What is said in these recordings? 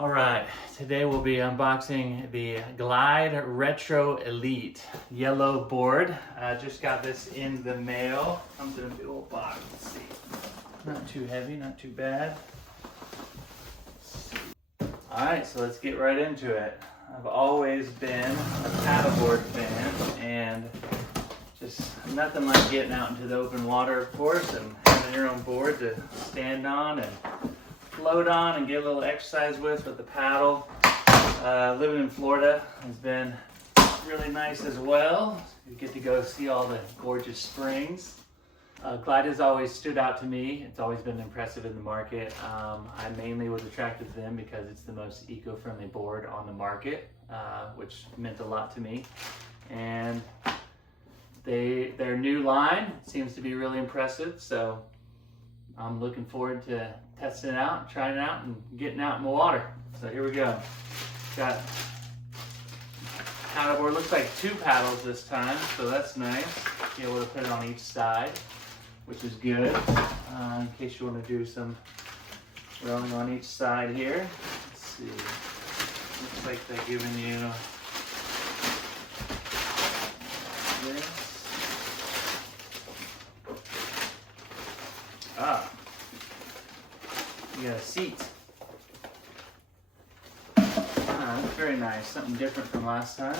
All right, today we'll be unboxing the Glide Retro Elite yellow board. I just got this in the mail. Comes in a big old box. Let's see. Not too heavy, not too bad. All right, so let's get right into it. I've always been a paddleboard fan, and just nothing like getting out into the open water, of course, and having your own board to stand on and float on and get a little exercise with the paddle. Living in Florida has been really nice as well. You get to go see all the gorgeous springs. Glide has always stood out to me. It's always been impressive in the market. I mainly was attracted to them because it's the most eco-friendly board on the market, which meant a lot to me. And their new line seems to be really impressive, so I'm looking forward to testing it out, trying it out, and getting out in the water. So here we go. Got paddleboard. Looks like 2 paddles this time, so that's nice. Be able to put it on each side, which is good. In case you want to do some rowing on each side here. Let's see. Looks like they're giving you this. You got a seat. That's very nice. Something different from last time.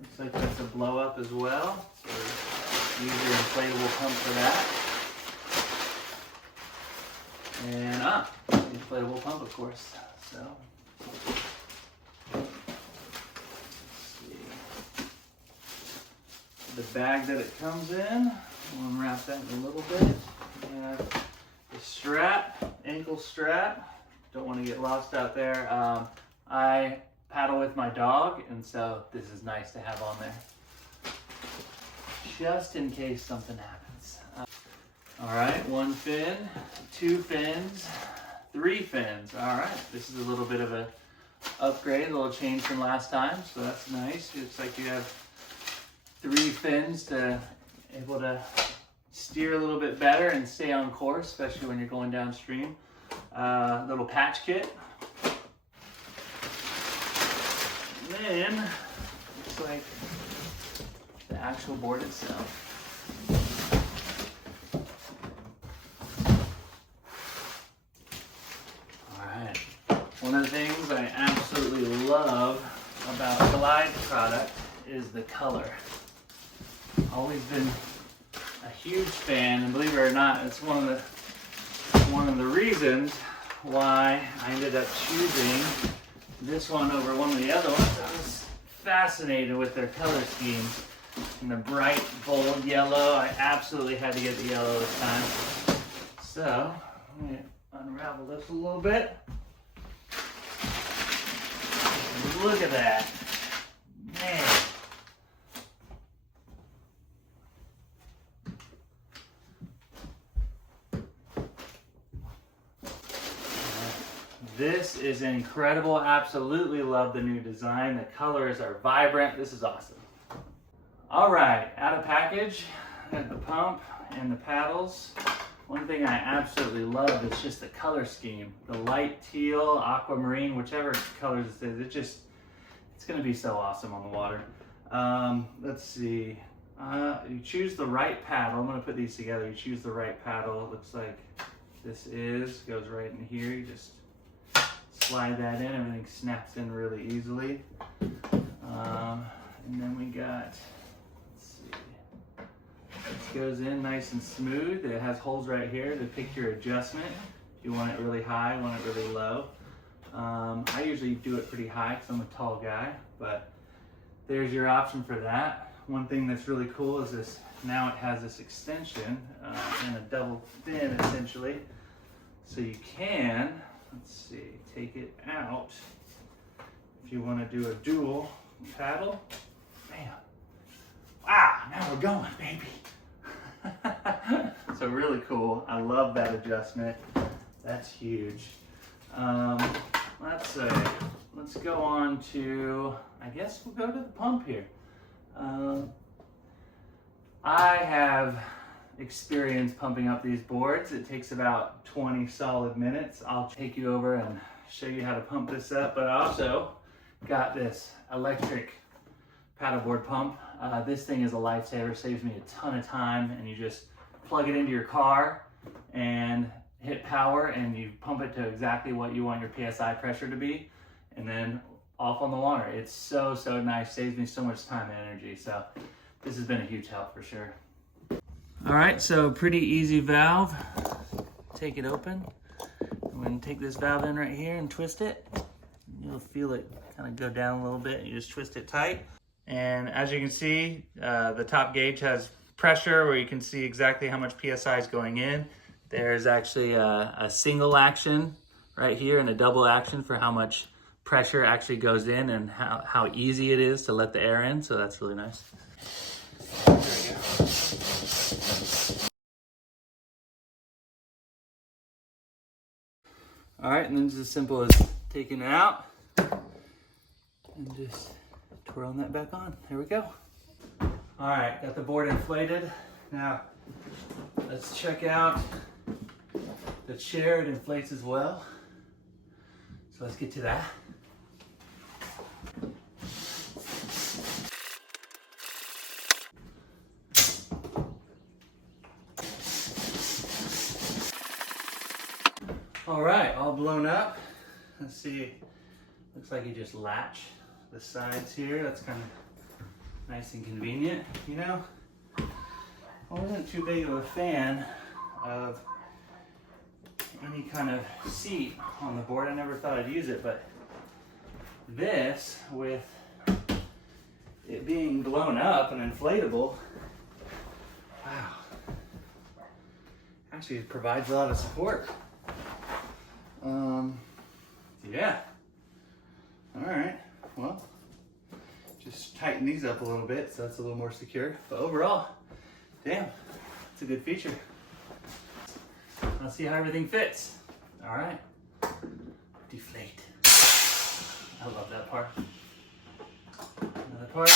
Looks like that's a blow up as well. So use your inflatable pump for that. And inflatable pump, of course. So let's see. The bag that it comes in. We'll unwrap that in a little bit. The strap, ankle strap. Don't want to get lost out there. I paddle with my dog, and so this is nice to have on there, just in case something happens. All right, 1 fin, 2 fins, 3 fins. All right, this is a little bit of a upgrade, a little change from last time, so that's nice. It looks like you have 3 fins to able to steer a little bit better and stay on course, especially when you're going downstream. Little patch kit. And then, looks like the actual board itself. Alright. One of the things I absolutely love about Glide product is the color. Always been a huge fan, and believe it or not, it's one of the reasons why I ended up choosing this one over one of the other ones. I was fascinated with their color scheme. And the bright, bold yellow, I absolutely had to get the yellow this time. So, let me unravel this a little bit. And look at that. Man. This is incredible. Absolutely love the new design. The colors are vibrant. This is awesome. All right, out of package, I got the pump and the paddles. One thing I absolutely love is just the color scheme. The light teal, aquamarine, whichever colors it is, it's gonna be so awesome on the water. Let's see. You choose the right paddle. I'm gonna put these together. You choose the right paddle. It looks like goes right in here. You just slide that in, everything snaps in really easily. And then we got, let's see, this goes in nice and smooth. It has holes right here to pick your adjustment. If you want it really high, want it really low. I usually do it pretty high because I'm a tall guy, but there's your option for that. One thing that's really cool is this, now it has this extension and a double fin essentially. So you can, let's see, take it out if you want to do a dual paddle. Bam. Wow, now we're going, baby. So really cool. I love that adjustment. That's huge. Let's see. Let's go on to, I guess we'll go to the pump here. I have experience pumping up these boards. It takes about 20 solid minutes. I'll take you over and show you how to pump this up, but I also got this electric paddleboard pump. This thing is a lifesaver, saves me a ton of time, and you just plug it into your car and hit power and you pump it to exactly what you want your PSI pressure to be, and then off on the water. It's so nice, saves me so much time and energy. So this has been a huge help for sure. All right, so pretty easy valve. Take it open. I'm gonna take this valve in right here and twist it. You'll feel it kind of go down a little bit. You just twist it tight. And as you can see, the top gauge has pressure where you can see exactly how much PSI is going in. There's actually a single action right here and a double action for how much pressure actually goes in and how easy it is to let the air in. So that's really nice. There we go. All right, and then it's as simple as taking it out and just twirling that back on. There we go. All right, got the board inflated. Now, let's check out the chair. It inflates as well. So let's get to that. All right, all blown up. Let's see, looks like you just latch the sides here. That's kind of nice and convenient. You know, I wasn't too big of a fan of any kind of seat on the board. I never thought I'd use it, but this, with it being blown up and inflatable, wow, actually provides a lot of support. Yeah. All right, well, just tighten these up a little bit so that's a little more secure. But overall, damn, it's a good feature. Let's see how everything fits. All right, deflate. I love that part. Another part.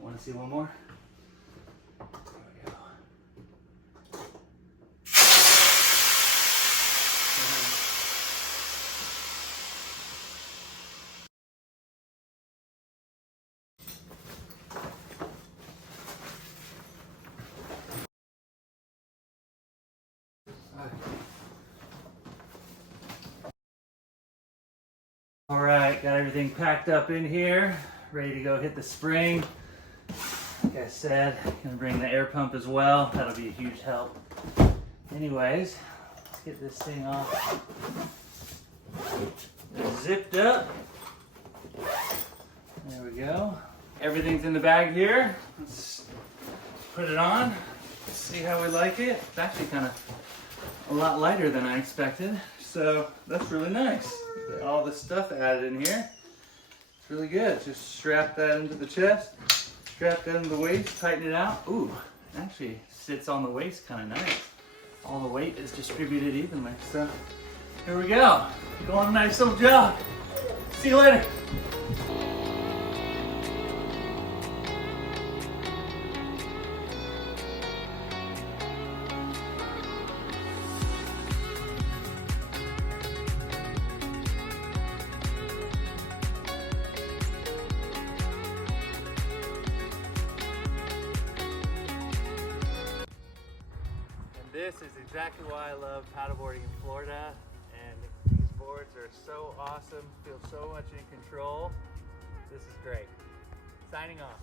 Want to see one more? All right, got everything packed up in here, ready to go hit the spring. Like I said, gonna bring the air pump as well. That'll be a huge help. Anyways, let's get this thing off. It's zipped up. There we go. Everything's in the bag here. Let's put it on. Let's see how we like it. It's actually kind of a lot lighter than I expected. So that's really nice. All the stuff added in here. It's really good. Just strap that into the chest, strap that into the waist, tighten it out. Ooh, it actually sits on the waist kind of nice. All the weight is distributed evenly. So here we go. Go on a nice little jog. See you later. This is exactly why I love paddleboarding in Florida, and these boards are so awesome, feel so much in control. This is great. Signing off.